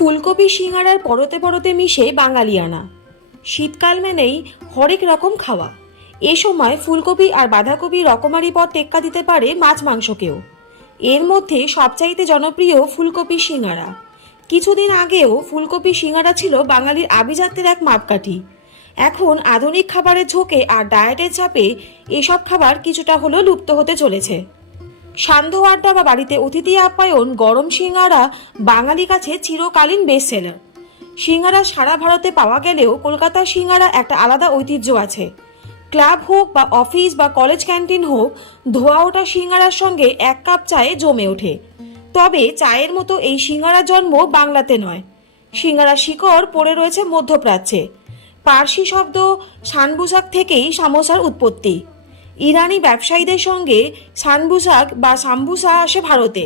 ফুলকপি সিঙ্গারার পরতে পরতে মিশে বাঙালিয়ানা। শীতকাল মেনেই হরেক রকম খাওয়া। এ সময় ফুলকপি আর বাঁধাকপি রকমারি পদ টেক্কা দিতে পারে মাছ মাংসকেও। এর মধ্যে সবচাইতে জনপ্রিয় ফুলকপি সিঙ্গারা। কিছুদিন আগেও ফুলকপি সিঙ্গারা ছিল বাঙালির আভিজাত্যের এক মাপকাঠি। এখন আধুনিক খাবারের ঝোঁকে আর ডায়েটের চাপে এসব খাবার কিছুটা হলেও লুপ্ত হতে চলেছে। সান্ধ্য আড্ডা বা বাড়িতে অতিথি আপ্যায়ন গরম সিঙ্গারা বাঙালি কাছে চিরকালীন বেস্ট সেলার। সিঙ্গারা সারা ভারতে পাওয়া গেলেও কলকাতার সিঙ্গারা একটা আলাদা ঐতিহ্য আছে। ক্লাব হোক বা অফিস বা কলেজ ক্যান্টিন হোক, ধোয়া ওঠা সিঙ্গারার সঙ্গে এক কাপ চায়ে জমে ওঠে। তবে চায়ের মতো এই সিঙ্গারার জন্ম বাংলাতে নয়। সিঙ্গারা শিকড় পড়ে রয়েছে মধ্যপ্রাচ্যে। পার্সি শব্দ সানবুসাক থেকেই সামোসার উৎপত্তি। ইরানি ব্যবসায়ীদের সঙ্গে সানবুসাক বা সাম্বুসা আসে ভারতে।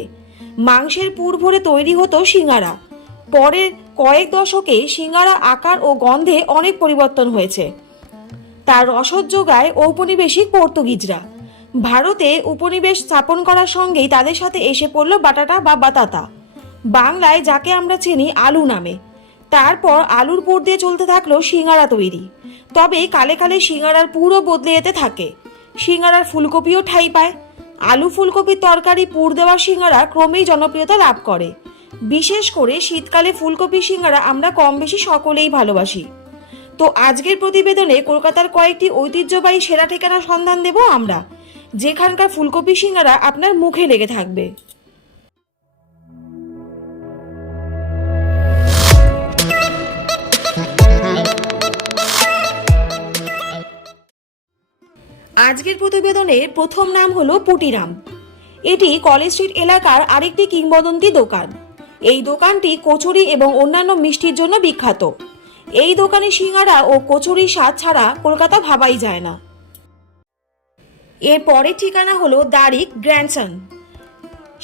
মাংসের পুর ভরে তৈরি হতো সিঙ্গারা। পরের কয়েক দশকে সিঙ্গারা আকার ও গন্ধে অনেক পরিবর্তন হয়েছে। তার রসদ যোগায় ঔপনিবেশিক পর্তুগিজরা। ভারতে উপনিবেশ স্থাপন করার সঙ্গেই তাদের সাথে এসে পড়ল বাটাটা বা বাতাতা, বাংলায় যাকে আমরা চিনি আলু নামে। তারপর আলুর পুর দিয়ে চলতে থাকলো সিঙ্গারা তৈরি। তবে কালে কালে সিঙ্গারার পুরও বদলে যেতে থাকে। সিঙ্গারার ফুলকপিও ঠাঁই পায়। আলু ফুলকপির তরকারি পুর দেওয়া সিঙ্গারা ক্রমেই জনপ্রিয়তা লাভ করে। বিশেষ করে শীতকালে ফুলকপি সিঙ্গারা আমরা কম বেশি সকলেই ভালোবাসি। তো আজকের প্রতিবেদনে কলকাতার কয়েকটি ঐতিহ্যবাহী সেরা ঠিকানার সন্ধান দেব আমরা, যেখানকার ফুলকপি সিঙ্গারা আপনার মুখে লেগে থাকবে। আজকের প্রতিবেদনের প্রথম নাম হলো পুটিরাম। এটি কলেজ স্ট্রিট এলাকার আরেকটি কিংবদন্তি দোকান। এই দোকানটি কচুরি এবং অন্যান্য মিষ্টির জন্য বিখ্যাত। এই দোকানে সিঙ্গারা ও কচুরির স্বাদ ছাড়া কলকাতা ভাবাই যায় না। এর পরের ঠিকানা হলো দারিক গ্র্যান্ডসন।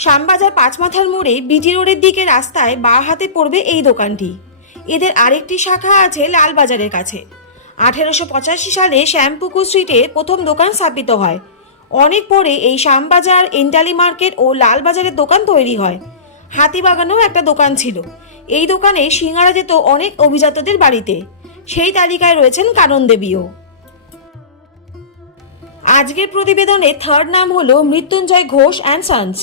শ্যামবাজার পাঁচমাথার মোড়ে বিটি রোডের দিকে রাস্তায় বাঁ হাতে পড়বে এই দোকানটি। এদের আরেকটি শাখা আছে লালবাজারের কাছে। 1885 সালে শ্যামপুকুর স্ট্রিটে প্রথম দোকান স্থাপিত হয়। অনেক পরে এই শ্যামবাজার, এন্টালি মার্কেট ও লালবাজারের দোকান তৈরি হয়। হাতিবাগানেও একটা দোকান ছিল। এই দোকানে সিঙ্গারা যেত অনেক অভিজাতদের বাড়িতে। সেই তালিকায় রয়েছেন কানন দেবীও। আজকের প্রতিবেদনের থার্ড নাম হলো মৃত্যুঞ্জয় ঘোষ অ্যান্ড সন্স।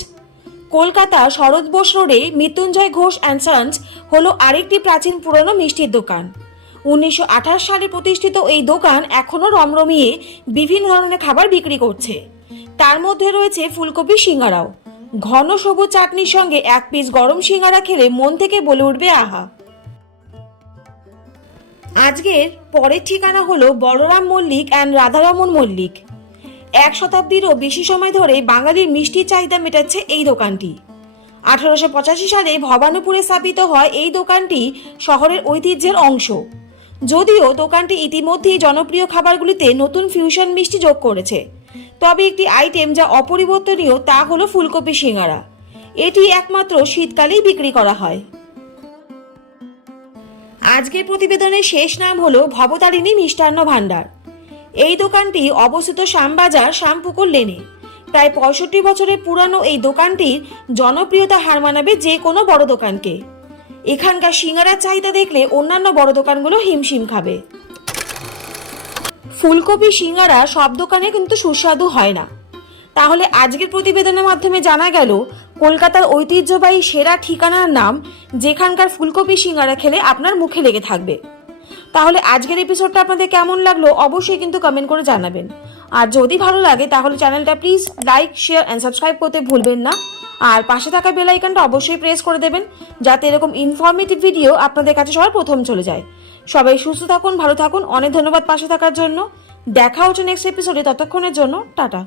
কলকাতা শরৎ বোস রোডে মৃত্যুঞ্জয় ঘোষ অ্যান্ড সন্স হলো আরেকটি প্রাচীন পুরনো মিষ্টির দোকান। 1928 সালে প্রতিষ্ঠিত এই দোকান এখনও রমরমিয়ে বিভিন্ন ধরনের খাবার বিক্রি করছে। তার মধ্যে রয়েছে ফুলকপি সিঙ্গারাও। ঘন সবুজ চাটনির সঙ্গে এক পিস গরম সিঙ্গারা খেলে মন থেকে বলে উঠবে আহা। আজকের পরের ঠিকানা হলো বলরাম মল্লিক অ্যান্ড রাধারমন মল্লিক। 1 শতাব্দীরও বেশি সময় ধরে বাঙালির মিষ্টির চাহিদা মেটাচ্ছে এই দোকানটি। 1885 সালে ভবানীপুরে স্থাপিত হয় এই দোকানটি শহরের ঐতিহ্যের অংশ। যদিও দোকানটি ইতিমধ্যেই জনপ্রিয় খাবারগুলিতে নতুন ফিউশন মিষ্টি যোগ করেছে, তবে একটি আইটেম যা অপরিবর্তনীয় তা হলো ফুলকপি সিঙ্গারা। এটি একমাত্র শীতকালেই বিক্রি করা হয়। আজকের প্রতিবেদনের শেষ নাম হলো ভবতারিণী মিষ্টান্ন ভাণ্ডার। এই দোকানটি অবস্থিত শ্যামবাজার শ্যামপুকুর লেনে। প্রায় 65 বছরের পুরানো এই দোকানটির জনপ্রিয়তা হার মানাবে যে কোনো বড় দোকানকে। এখানকার সিঙ্গারার চাহিদা দেখলে অন্যান্য বড় দোকানগুলো হিমশিম খাবে। ফুলকপি সিঙ্গারা সব দোকানে কিন্তু সুস্বাদু হয় না। তাহলে আজকের প্রতিবেদনের মাধ্যমে জানা গেল কলকাতার ঐতিহ্যবাহী সেরা ঠিকানার নাম, যেখানকার ফুলকপি সিঙ্গারা খেলে আপনার মুখে লেগে থাকবে। তাহলে আজকের এপিসোডটা আপনাদের কেমন লাগলো অবশ্যই কিন্তু কমেন্ট করে জানাবেন। আর যদি ভালো লাগে তাহলে চ্যানেলটা please like, share and subscribe করতে ভুলবেন না। আর পাশে থাকা বেল আইকনটা অবশ্যই প্রেস করে দেবেন, যাতে এরকম ইনফরমেটিভ ভিডিও আপনাদের কাছে সবার প্রথম চলে যায়। সবাই সুস্থ থাকুন, ভালো থাকুন। অনেক ধন্যবাদ পাশে থাকার জন্য। দেখা হচ্ছে নেক্সট এপিসোডে। ততক্ষণের জন্য টাটা।